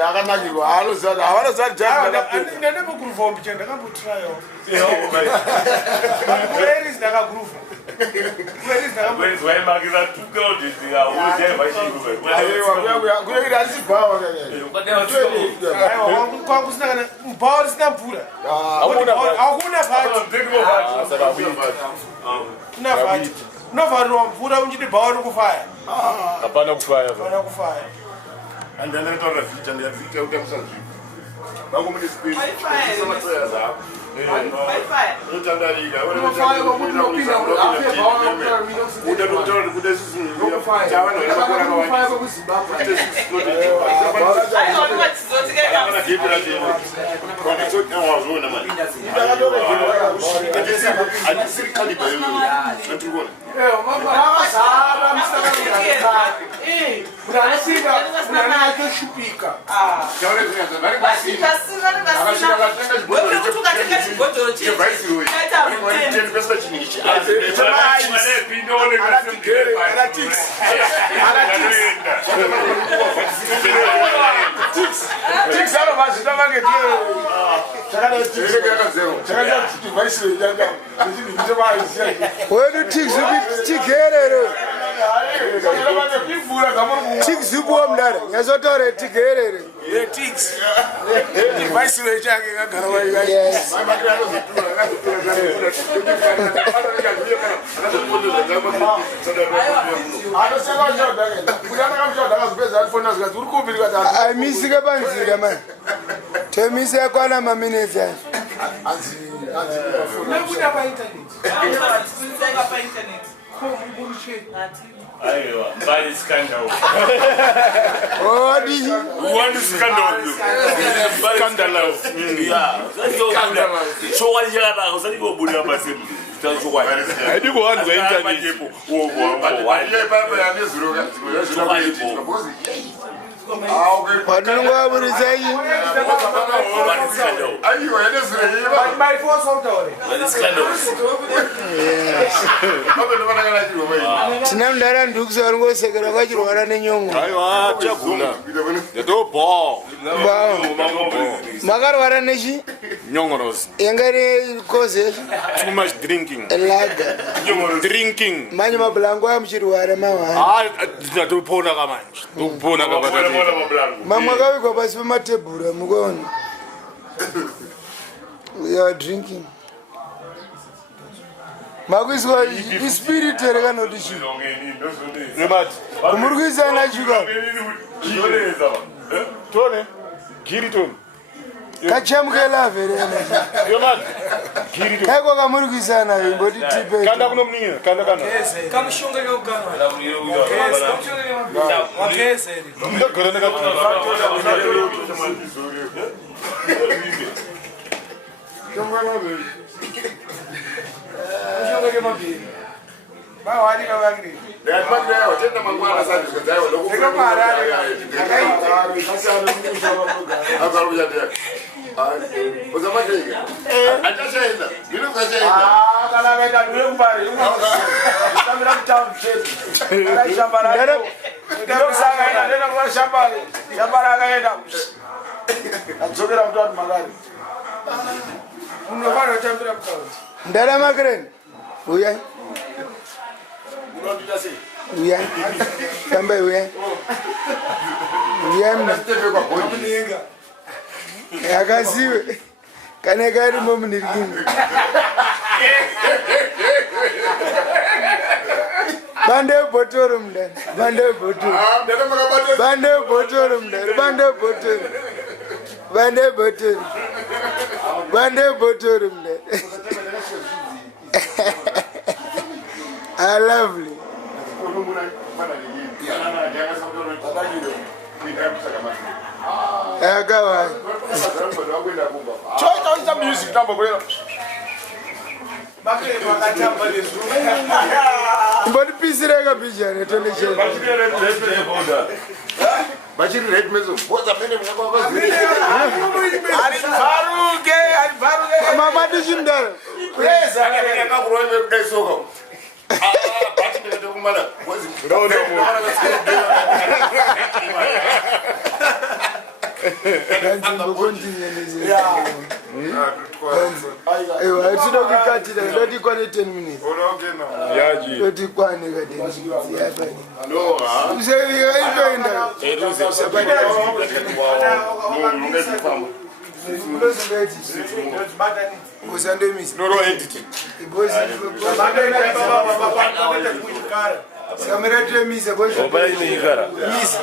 Akanakirwa haanozara havanozari ndine muguruva ombiche ndakambotrayo kueris ndakaguruva kuyairi hatisibhawa kwakusina kana bhawa risina mvura hakuna vhati kuna vhati unovharirwa mvura uchiti bhawa rikufaya hapana kufaya andana taura vita ndiyavita utakusazvi vangu mune space samatsoya zavo unotandarika uda dokutaura kuti sisizvazvona kaliba yonatirikuona shupika Tixibuwa mdara, nyazotore tigerere. Tix. Vice chake kagara wai. Yes. I miss the banzira man. Tell me say kwana ma minutes. Nakuda pa internet. Kusenga pa internet. Aiwa, mbali scandal. Oh, did you? What is scandal? Scandal. Yeah. So what you are now? So you go buy a basim. I do go on the internet. Padungu aburizayi. My force out there. Tinamdara ndukuzwa ngosekera kwachirwara nenyongo. Aiwa, chakula. Yato bo. Makarwara nechi? Nyongoros. Yangare koze. Too much drinking. Elaga. Drinking. Manye mablango amchirwara mawa. Ndopona kamanje. Ndopona kamanje. Mama kawikwa pasi pamatebhura mukuona. We are drinking. Makuiswa ispirit ere kanoti chi. Remati. Kumurikuisa na chuka. Tone. Giri tone. Kachamukela vere yana. Remati. Giri tone. Kaiko kamurikuisa na imboti tipe. Kanda kunomningira. Kanda. Kamushonga lokana. Magese. Ndogora nakati. Bawari kawagri. Ndara makren. Uyai. Uyai. Kamba uyai. Uyai mna. Yakasiwe. Kane gari momunirikini. Bande botoro mndani. Bande botoro. Bande botoro mndani. Bande botoro. Bande botoro. Bande botoro mndani. Lovely. Agawa. choita music tambo kwela Makre makachamba lezu. Mbodi pisire kabija netone chero. bachiri red mezo boza mene mnakwa bazire Alivaruge. Mama dishindara. presa akakuroa kudaisoka bachi ndinokumana No. Kanzimbo continue. Ewa, it's not a cut. Let it go 10 minutes. Yaji. Let it go 10 minutes. No, You say we are going there. No, entity. Samira Misa, boy. Oba ile ikara. Misa.